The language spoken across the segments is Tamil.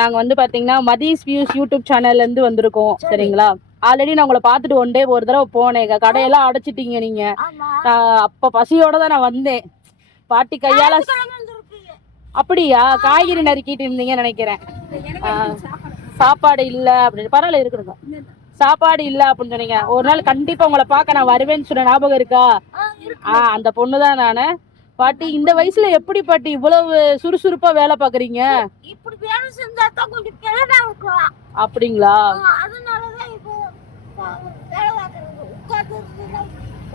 நாங்க வந்து பாத்தீங்கன்னா மதீஸ் வியூஸ் யூடியூப் சேனல்ல இருந்து வந்திருக்கோம். சரிங்களா? ஆல்ரெடி நான் உங்களை பார்த்துட்டு ஒன் டே ஒரு தடவை போனேன். கடையெல்லாம் அடைச்சிட்டீங்க நீங்க. அப்ப பசியோட தான் நான் வந்தேன். பாட்டி கையால அப்படியா காய்கறி நறுக்கிட்டு இருந்தீங்கன்னு நினைக்கிறேன். சாப்பாடு இல்ல அப்படின்னு பரவாயில்ல இருக்கணுங்க. சாப்பாடு இல்ல அப்படின்னு சொன்னீங்க. ஒரு நாள் கண்டிப்பா உங்களை பார்க்க நான் வருவேன்னு சொன்ன ஞாபகம் இருக்கா? அந்த பொண்ணுதான் நானு. பாட்டி இந்த வயசுல எப்படி பாட்டி இவ்வளவு சுறுசுறுப்பா வேலை பாக்குறீங்க? இப்படி வேலை செஞ்சா தான் கொஞ்சம் கிளடா இருக்கலாம். அப்படிங்களா? அதனாலதான் இப்போ வேலை பார்க்கறது உட்கார்ந்து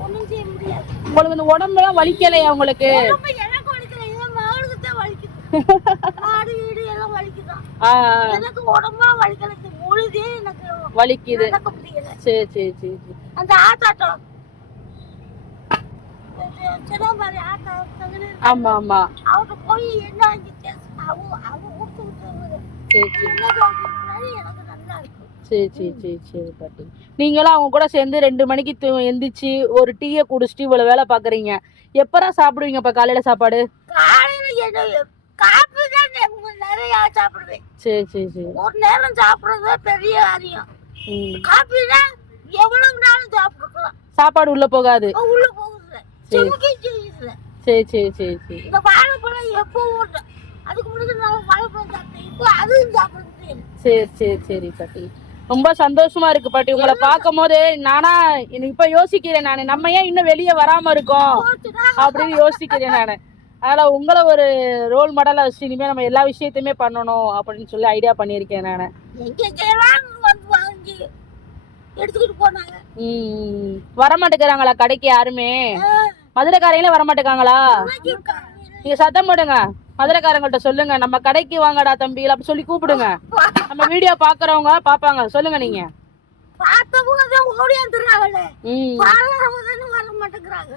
ஒண்ணும் செய்ய முடியாது. உங்களுக்கு இந்த உடம்பெல்லாம் வலிக்கலையா உங்களுக்கு? எனக்கு வலிக்கல, என் மகளுக்கு தான் வலிக்குது. மாடு வீடு எல்லாம் வலிக்குதான். எனக்கு உடம்பெல்லாம் வலிக்கல, முழுதே எனக்கு வலிக்குது. சரி சரி சரி. அந்த ஆட்டாட்டம் ஆமா ஆமா அவங்க போய் என்ன பாட்டி நீங்களும் அவங்க கூட சேர்ந்து 2 மணிக்கு எந்திரிச்சு ஒரு டீயை குடிச்சிட்டு இவ்வளவு வேலை பாக்குறீங்க. எப்பதான் சாப்பிடுவீங்க இப்ப காலையில சாப்பாடு? சரி சரி சரி. ஒரு நேரம் சாப்பிடுறது பெரிய காரியம். காபி தான் எவ்வளவு நாளும் சாப்பிடலாம். சாப்பாடு உள்ள போகாது. உள்ள போகுது. சரி சரி சரி சரி. இந்த வாழைப்பழம் எப்போ அதுக்கு முன்னாடி நான் வாழைப்பழம் சாப்பிட்டேன். இப்போ அதுவும் சாப்பிடுறேன். சரி சரி சரி பாட்டி. ரொம்ப சந்தோஷமா இருக்கு பாட்டி உங்களை பார்க்கும் போது. நானா இப்ப யோசிக்கிறேன் நானு நம்ம ஏன் இன்னும் வெளியே வராம இருக்கோம் அப்படின்னு யோசிக்கிறேன் நானு. அதனால உங்களை ஒரு ரோல் மாடலா வச்சு இனிமே நம்ம எல்லா விஷயத்தையுமே பண்ணணும் அப்படின்னு சொல்லி ஐடியா பண்ணியிருக்கேன் நானு. எடுத்துக்கிட்டு போனாங்க. வரமாட்டேங்கிறாங்களா கடைக்கு யாருமே? மதுரைக்காரங்களே வரமாட்டேங்காங்களா? நீங்க சத்தம் போடுங்க, மதுரைக்காரங்கள்ட்ட சொல்லுங்க நம்ம கடைக்கு வாங்கடா தம்பி அப்படி சொல்லி கூப்பிடுங்க. நம்ம வீடியோ பாக்குறவங்க பாப்பாங்க. சொல்லுங்க நீங்க. பார்த்தவங்க ஓடி வந்துடுறாங்களே, வர மாட்டேங்கிறாங்க.